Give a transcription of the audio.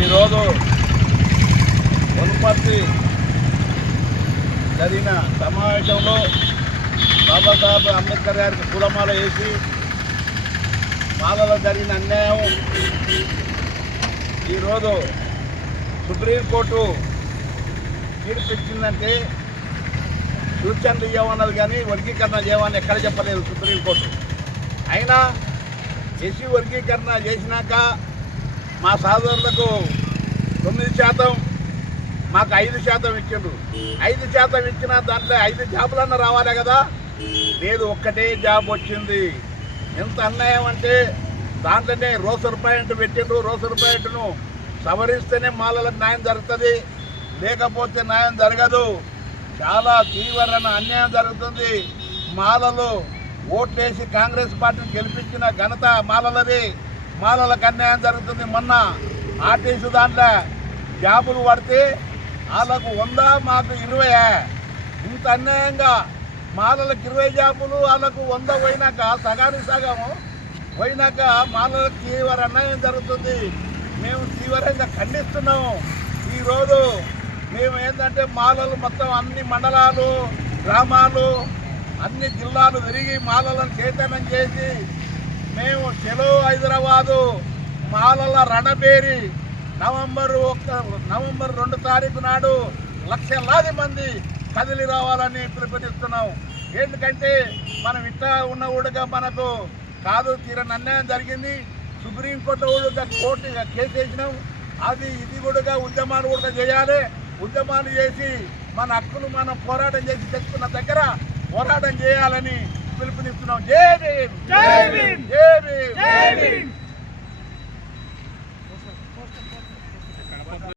ఈరోజు వనపర్తి జరిగిన సమావేశంలో బాబాసాహెబ్ అంబేద్కర్ గారికి పూలమాల వేసి మాలలో జరిగిన అన్యాయం ఈరోజు సుప్రీంకోర్టు తీర్పు ఇచ్చిందంటే సూచనలు ఇవ్వమన్నది కానీ వర్గీకరణ చేయమని ఎక్కడ చెప్పలేదు సుప్రీంకోర్టు. అయినా ఎస్సీ వర్గీకరణ చేసినాక మా సహోదరులకు 9%, మాకు 5% ఇచ్చిండ్రు. 5% ఇచ్చిన దాంట్లో 5 జాబులన్నా రావాలి కదా, లేదు ఒక్కటే జాబ్ వచ్చింది. ఎంత అన్యాయం అంటే దాంట్లోనే రోసర్ పాయింట్ పెట్టిండ్రు. రోసర్ పాయింట్ను సవరిస్తేనే మాలలకు న్యాయం జరుగుతుంది, లేకపోతే న్యాయం జరగదు. చాలా తీవ్రమైన అన్యాయం జరుగుతుంది. మాలలు ఓట్లేసి కాంగ్రెస్ పార్టీని గెలిపించిన ఘనత మాలలది. మాలలకు అన్యాయం జరుగుతుంది. మొన్న ఆర్టీసీ దాంట్లో జాబులు పడితే వాళ్ళకు 100, మాకు 20. ఇంత అన్యాయంగా మాలలకు 20 జాబులు, వాళ్ళకు 100 పోయినాక సగానికి సగము పోయినాక మాలలకు తీవ్ర అన్యాయం జరుగుతుంది. మేము తీవ్రంగా ఖండిస్తున్నాము. ఈరోజు మేము ఏంటంటే మాలలు మొత్తం అన్ని మండలాలు, గ్రామాలు, అన్ని జిల్లాలు తిరిగి మాలలను చైతన్యం చేసి మేము చెలో హైదరాబాదు మాలల రణబేరి నవంబర్ 2 తారీఖు నాడు లక్షలాది మంది కదిలి రావాలని పిలుపునిస్తున్నాం. ఎందుకంటే మనం ఇట్లా ఉన్న ఊడుగా మనకు కాదు, తీరని అన్యాయం జరిగింది. సుప్రీంకోర్టు ఊడుగా కోర్టుగా కేసు వేసినాం. అది ఇది కూడా ఉద్యమాలు కూడా చేయాలి. ఉద్యమాలు చేసి మన హక్కులు మనం పోరాటం చేసి తెచ్చుకున్న దగ్గర పోరాటం చేయాలని పిలుపునిస్తున్నాం. జై భీమ్, జై భీమ్, జై భీమ్, జై భీమ్.